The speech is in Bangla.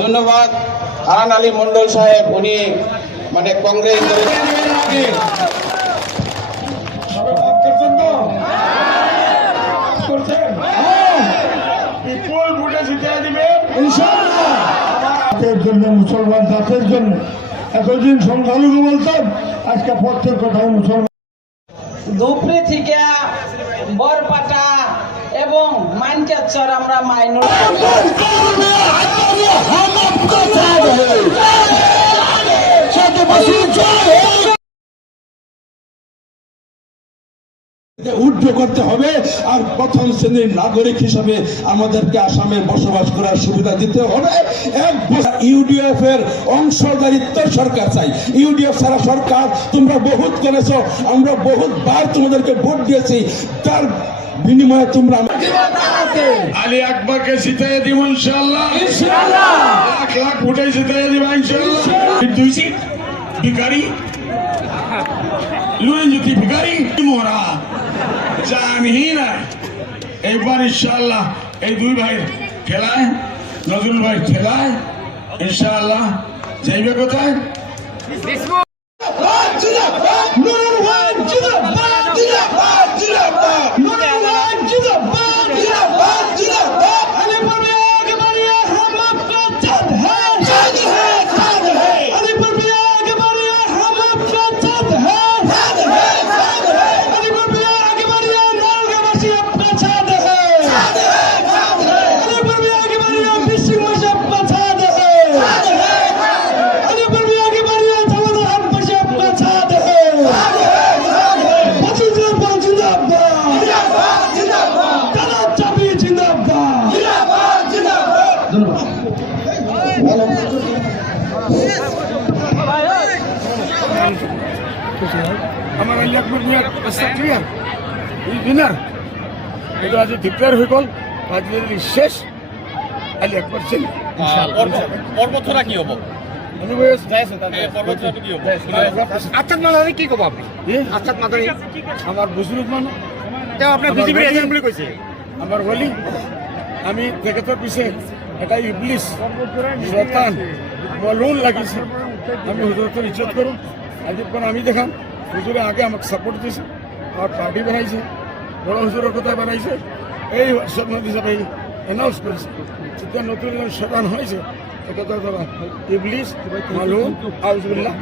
ধন্যবাদ হারান আলী মন্ডল সাহেব, উনি মানে কংগ্রেস মুসলমান জাতের জন্য এতদিন সংখ্যালঘু বলতাম, আজকে প্রত্যেক কথায় মুসলমান। ধুপড়ি থেকে বরপাটা এবং মাইনকাচর আমরা উদ্যোগ করতে হবে। আর প্রথম শ্রেণীর নাগরিক হিসাবে আমাদেরকে আসামে বসবাস করার সুবিধা দিতে হবে। ইউডিএফ এর অংশদারিত্ব সরকার চাই। ইউডিএফ ছাড়া সরকার তোমরা বহুত করেছো, আমরা বহুতবার তোমাদেরকে ভোট দিয়েছি, তার বিনিময়ে তোমরা আলী আকবরকে জিতাইয়ে দিব ইনশাআল্লাহ, লাখ লাখ ভোটে জিতাইয়ে দিব ইনশাআল্লাহ। দুই সিট ভিখারি লুরিনজ্যোতি ভিখারি মোরা জানহীন একবার ইনশাআল্লাহ এই দুই ভাই খেলায়, নজরুল ভাই খেলায় ইনশাআল্লাহ যাইবে কোথায়। আমার আলী আকবর মিয়ার রাস্তা ক্লিয়ার, এই উইনার এটা আজ ডিক্লেয়ার হয়ে গেল। রাজনীতির শেষ আলী আকবর ছিল। পর্বতরা কি হবো? আচ্ছাদ মাদানি কি কব আপনি? আচ্ছাদ মাদানি আমার বুজুর্গ মানুষ, আপনার বিজেপি এজেন্ট বলে কইছে আমার বলি। আমি দেখে তো পিছে এটা ইবলিস শয়তান বলুন লাগিছে। আমি হুজুরকে ইজ্জত করুন। আজ আমি দেখাম হুজুরে আগে আমাকে সাপোর্ট দিয়েছে, আমার পার্টি বানাইছে, বড় হুজুরের কথা বানাইছে, এই হোয়াটসঅ্যাপ হিসাবে অ্যানাউন্স করেছে। যেটা নতুন শয়তান হয়েছে এটা তো ইবলিস মালুম আউযুবিল্লাহ।